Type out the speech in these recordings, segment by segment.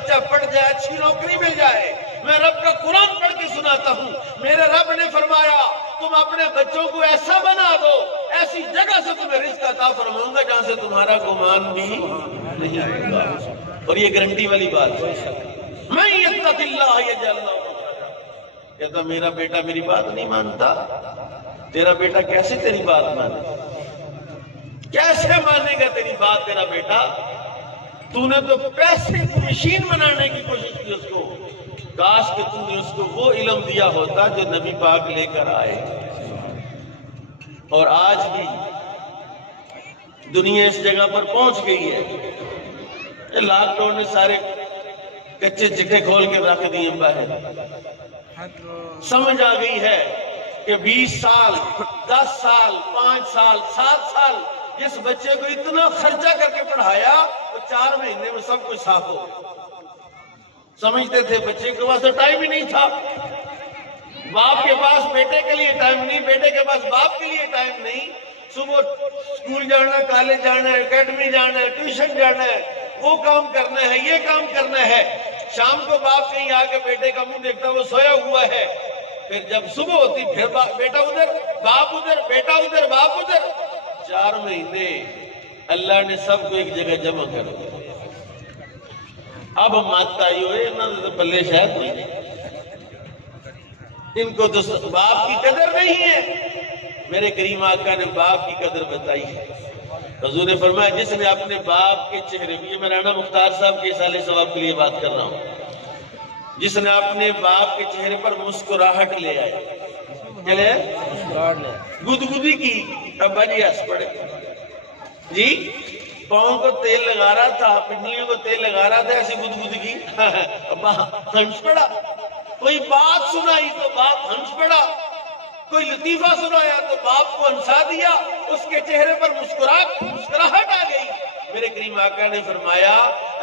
بچہ پڑھ جائے، اچھی نوکری مل جائے۔ میں رب کا قرآن پڑھ کے سناتا ہوں، میرے رب نے فرمایا تم اپنے بچوں کو ایسا بنا دو، ایسی جگہ سے تمہیں رزق عطا فرماؤں گا جہاں سے تمہارا گمان بھی نہیں آئے گا۔ اور یہ گارنٹی والی بات ہے، میں یتق اللہ یجعل لہ مخرجا۔ کہتا میرا بیٹا میری بات نہیں مانتا۔ تیرا بیٹا کیسے تیری بات مانے؟ کیسے مانے گا تیری بات تیرا بیٹا؟ تو نے تو پیسے کو مشین بنانے کی کوشش کی اس کو۔ کاش کہ تو نے اس کو وہ علم دیا ہوتا جو نبی پاک لے کر آئے۔ اور آج بھی دنیا اس جگہ پر پہنچ گئی ہے، لاک ڈاؤن نے سارے کچے چکے کھول کے رکھ دیے باہر۔ سمجھ آ گئی ہے کہ 20 سال 10 سال 5 سال 7 سال جس بچے کو اتنا خرچہ کر کے پڑھایا وہ 4 مہینے میں سب کچھ صاف ہو گیا۔ سمجھتے تھے بچے کے پاس ٹائم ہی نہیں تھا، باپ کے پاس بیٹے کے لیے ٹائم نہیں، بیٹے کے پاس باپ کے لیے ٹائم نہیں۔ صبح اسکول جانا، کالج جانا ہے، اکیڈمی جانا ہے، ٹیوشن جانا ہے، وہ کام کرنا ہے، یہ کام کرنا ہے۔ شام کو باپ کہیں آ کے بیٹے کا منہ دیکھتا وہ سویا ہوا ہے، پھر جب صبح ہوتی پھر بیٹا ادھر باپ ادھر، بیٹا ادھر باپ ادھر۔ 4 مہینے اللہ نے سب کو ایک جگہ جمع کر دیا۔ اب مات آئی ہوئے انہوں نے پلے شاید کوئی نہیں، ان کو تو باپ کی قدر نہیں ہے۔ میرے کریم آقا نے باپ کی قدر بتائی ہے۔ حضور نے فرمایا جس نے اپنے باپ کے چہرے پہ، یہ میں رانا مختار صاحب کے اصالِ ثواب کے لیے بات کر رہا ہوں، جس نے اپنے باپ کے چہرے پر مسکراہٹ لے آیا، کیا لے آیا؟ گدگدی کی۔ ابا جی ہنس پڑے، جی پاؤں کو تیل لگا رہا تھا، پنڈلیوں کو تیل لگا رہا تھا، ایسی گدگدی کی، ابا ہنس پڑا۔ کوئی بات سنائی تو باپ ہنس پڑا، کوئی لطیفہ سنایا تو باپ کو ہنسا دیا، اس کے چہرے پر مسکراہٹ آ گئی۔ میرے کریم آقا نے فرمایا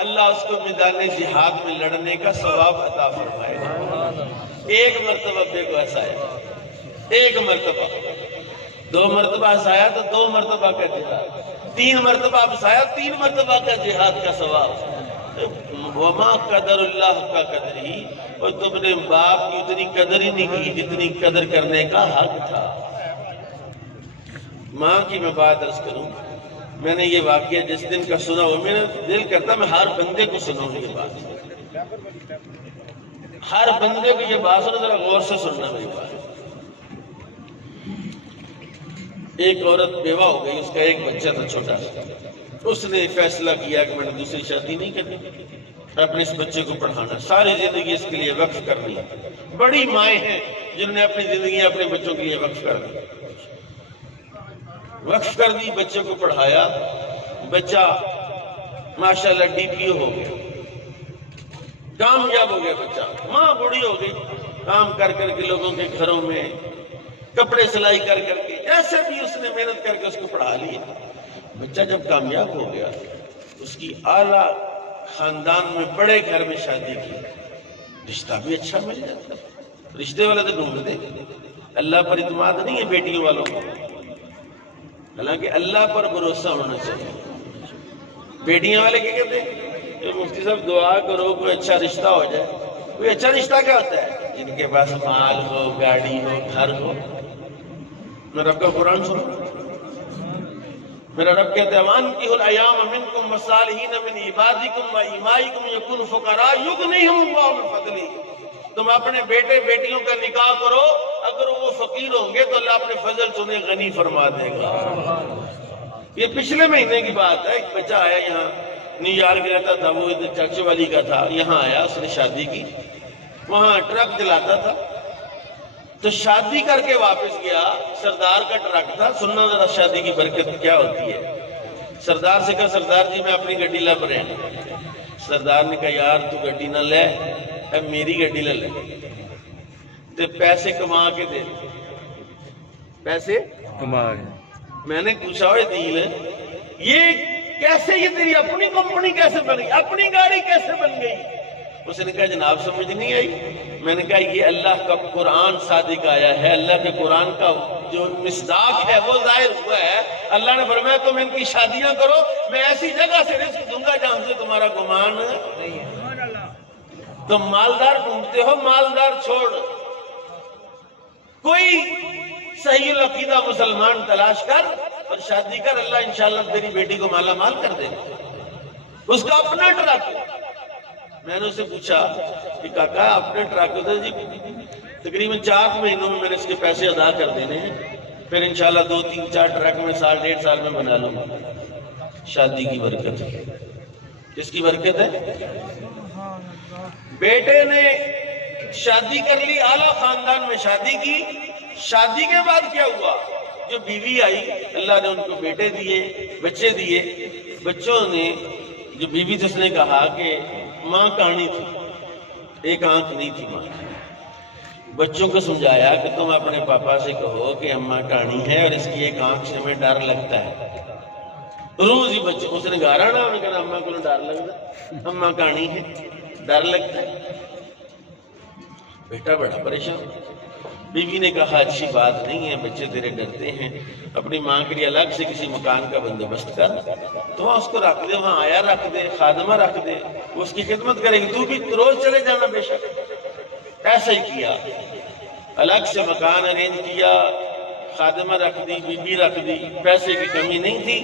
اللہ اس کو میدان جہاد میں لڑنے کا ثواب عطا فرمائے گا۔ ایک مرتبہ بے کو ہنسایا، ایک مرتبہ، 2 مرتبہ ہنسایا تو 2 مرتبہ کا جہاد، 3 مرتبہ ہنسایا 3 مرتبہ کا جہاد کا ثواب۔ وما قدر اللہ کا قدر ہی، اور تم نے باپ کی اتنی قدر ہی نہیں کی جتنی قدر کرنے کا حق تھا۔ ماں کی میں بات عرض کروں، میں نے یہ واقعہ جس دن کا سنا ہو، میرا دل کرتا میں ہر بندے کو سناؤں یہ بات، ہر بندے کو یہ بات سنو، ذرا غور سے سننا میری بات۔ ایک عورت بیوہ ہو گئی، اس کا ایک بچہ تھا چھوٹا سا، اس نے فیصلہ کیا کہ میں نے دوسری شادی نہیں کرنی، اپنے اس بچے کو پڑھانا، ساری زندگی اس کے لیے وقف کرنی ہے۔ بڑی مائیں ہیں جنہوں نے اپنی زندگی اپنے بچوں کے لیے وقف کر دی، وقف کر دی، بچے کو پڑھایا، بچہ ماشاءاللہ DPO ہو گیا، کامیاب ہو گیا بچہ۔ ماں بوڑھی ہو گئی، کام کر کر کے لوگوں کے گھروں میں کپڑے سلائی کر کر کے، ایسے بھی اس نے محنت کر کے اس کو پڑھا لیا۔ بچہ جب کامیاب ہو گیا، اس کی اعلیٰ خاندان میں بڑے گھر میں شادی کی، رشتہ بھی اچھا مل جاتا، رشتے والے تو ڈھونڈتے، اللہ پر اعتماد نہیں ہے بیٹیوں والوں کو، حالانکہ اللہ پر بھروسہ ہونا چاہیے۔ بیٹیاں والے کیا کہتے ہیں کہ مفتی صاحب دعا کرو کوئی اچھا رشتہ ہو جائے۔ کوئی اچھا رشتہ کیا ہوتا ہے؟ جن کے پاس مال ہو، گاڑی ہو، گھر ہو۔ میں رب کا قرآن سنو، میرا رب کہتے ہیں وَأَنكِحُوا الْأَيَامَ مِنكُمْ وَالصَّالِحِينَ مِنْ عِبَادِكُمْ وَإِمَائِكُمْ يَكُونُوا فُقَرَاءَ يُغْنِيهِمُ اللَّهُ مِنْ فَضْلِهِ۔ تم اپنے بیٹے بیٹیوں کا نکاح کرو، اگر وہ فقیر ہوں گے تو اللہ اپنے فضل سے انہیں غنی فرما دے گا۔ یہ پچھلے مہینے کی بات ہے، ایک بچہ آیا یہاں، نیو یارک رہتا تھا، وہ چاچے والی کا تھا، یہاں آیا، اس نے شادی کی، وہاں ٹرک چلاتا تھا، تو شادی کر کے واپس گیا، سردار کا ٹرک تھا، سننا ذرا شادی کی برکت کیا ہوتی ہے۔ سردار سے کہا سردار جی میں اپنی گڈی لب رہے ہیں۔ سردار نے کہا یار تو گڈی نہ لے، اب میری گڈی لے لے، تو پیسے کما کے دے، پیسے کما کے۔ میں نے پوچھا ہوئے دیل یہ کیسے، یہ تیری اپنی کمپنی کیسے بن گئی، اپنی گاڑی کیسے بن گئی؟ اس نے کہا جناب سمجھ نہیں آئی۔ میں نے کہا یہ اللہ کا قرآن صادق آیا ہے، اللہ کے قرآن کا جو مصداق ہے وہ ظاہر ہوا ہے۔ اللہ نے فرمایا تم ان کی شادیاں کرو، میں ایسی جگہ سے رزق دوں گا جہاں سے تمہارا گمان نہیں ہے۔ تم مالدار ڈھونڈتے ہو، مالدار چھوڑ، کوئی صحیح العقیدہ مسلمان تلاش کر اور شادی کر، اللہ انشاءاللہ تیری بیٹی کو مالا مال کر دے گا۔ اس کا اپنا ٹرک۔ میں نے اسے پوچھا کہ کاکا اپنے ٹرک ہوتا ہے؟ جی تقریباً 4 مہینوں میں نے اس کے پیسے ادا کر دینے ہیں، پھر انشاءاللہ 2 3 4 ٹرک میں 1.5 1.5 سال میں بنا لوں گا۔ شادی کی برکت ہے۔ کس کی برکت ہے؟ بیٹے نے شادی کر لی، اعلیٰ خاندان میں شادی کی۔ شادی کے بعد کیا ہوا؟ جو بیوی آئی، اللہ نے ان کو بیٹے دیے، بچے دیے۔ بچوں نے، جو بیوی تھی اس نے کہا کہ ماں کہانی تھی، ایک آنکھ نہیں تھی ماں۔ بچوں کو سمجھایا کہ تم اپنے پاپا سے کہو کہ اماں کہانی ہے اور اس کی ایک آنکھ سے ہمیں ڈر لگتا ہے۔ روز ہی بچے، اس نے گارا نا، انہوں نے کہا اماں کو ڈر لگتا، اماں کہانی ہے، ڈر لگتا ہے۔ بیٹا بڑا پریشان۔ بیوی نے کہا اچھی بات نہیں ہے، بچے تیرے ڈرتے ہیں، اپنی ماں کے لیے الگ سے کسی مکان کا بندوبست کر، تو وہاں اس کو رکھ دے، وہاں آیا رکھ دے، خادمہ رکھ دے، وہ اس کی خدمت کرے گی، تو بھی روز چلے جانا بے شک۔ ایسا ہی کیا، الگ سے مکان ارینج کیا، خادمہ رکھ دی، بیوی رکھ دی، پیسے کی کمی نہیں تھی۔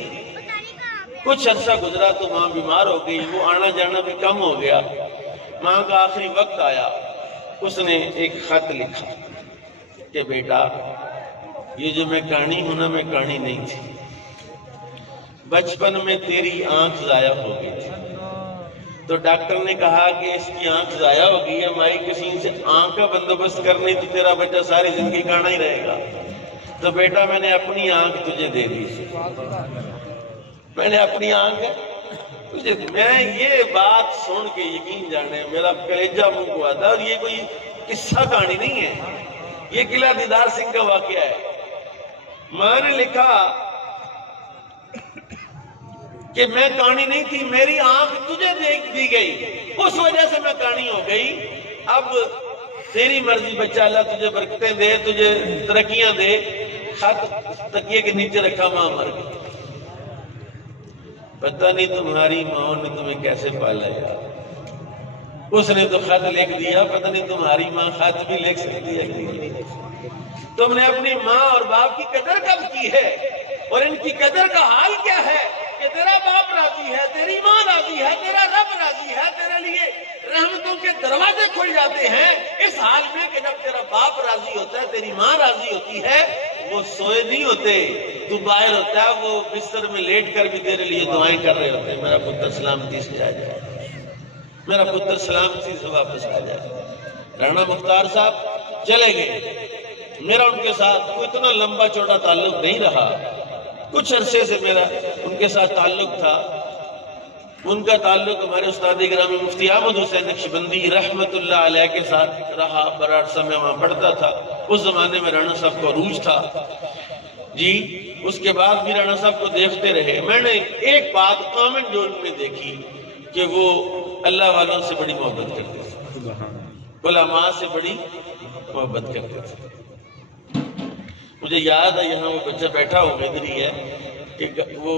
کچھ عرصہ گزرا تو ماں بیمار ہو گئی، وہ آنا جانا بھی کم ہو گیا۔ ماں کا آخری وقت آیا، اس نے ایک خط لکھا کہ بیٹا یہ جو میں کہانی ہوں نا، میں کہانی نہیں تھی، بچپن میں تیری آنکھ ضائع ہو گئی تھی، تو ڈاکٹر نے کہا کہ اس کی آنکھ ضائع ہو گئی ہے، مائی کسی سے آنکھ کا بندوبست کرنے تو تیرا بچہ ساری زندگی کانا ہی رہے گا، تو بیٹا میں نے اپنی آنکھ تجھے دے دی، میں نے اپنی آنکھ تجھے دی۔ میں یہ بات سن کے یقین جانے میرا کلیجہ منہ کو آتا، اور یہ کوئی قصہ کہانی نہیں ہے، یہ قلعہ دیدار سنگھ کا واقعہ ہے۔ ماں نے لکھا کہ میں کہانی نہیں تھی، میری آنکھ تجھے دی گئی، اس وجہ سے میں کہانی ہو گئی، اب تیری مرضی بچہ، اللہ تجھے برکتیں دے، تجھے ترقیاں دے۔ خط تکیے کے نیچے رکھا، ماں مر گئی۔ پتہ نہیں تمہاری ماں نے تمہیں کیسے پالا ہے، اس نے تو خط لکھ دیا، پتہ نہیں تمہاری ماں خط بھی لکھ سکتی ہے۔ تم نے اپنی ماں اور باپ کی قدر کب کی ہے، اور ان کی قدر کا حال کیا ہے کہ تیرا باپ راضی ہے، تیری ماں راضی ہے، تیرا رب راضی ہے، تیرے لیے رحمتوں کے دروازے کھل جاتے ہیں، اس حال میں کہ جب تیرا باپ راضی ہوتا ہے، تیری ماں راضی ہوتی ہے، وہ سوئے نہیں ہوتے، تو باہر ہوتا ہے، وہ بستر میں لیٹ کر بھی تیرے لیے دعائیں کر رہے ہوتے ہیں، میرا پتر سلامتی سے آ جائے، میرا پتر سلامتی سے واپس آ جائے۔ رانا مختار صاحب چلے گئے، میرا ان کے ساتھ کوئی اتنا لمبا چوڑا تعلق نہیں رہا، کچھ عرصے سے میرا ان کے ساتھ تعلق تھا۔ ان کا تعلق ہمارے استاد گرامی مفتی احمد حسین نقشبندی رحمت اللہ علیہ کے ساتھ رہا، بڑا عرصہ میں وہاں پڑھتا تھا، اس زمانے میں رانا صاحب کو عروج تھا جی۔ اس کے بعد بھی رانا صاحب کو دیکھتے رہے۔ میں نے ایک بات کامن جو ان میں دیکھی کہ وہ اللہ والوں سے بڑی محبت کرتے تھے، علماء سے بڑی محبت کرتے تھے۔ مجھے یاد ہے یہاں وہ بچہ بیٹھا ہوگا ادھر ہی ہے کہ وہ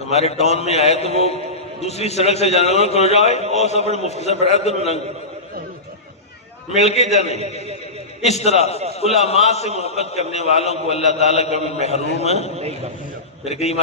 ہمارے ٹاؤن میں آئے تو وہ دوسری سڑک سے جانا ہونا کھو جائے اور سب بڑے مفتی صاحب بیٹھا دونوں ننگ مل کے جانے۔ اس طرح علماء سے محبت کرنے والوں کو اللہ تعالیٰ کبھی محروم ہے۔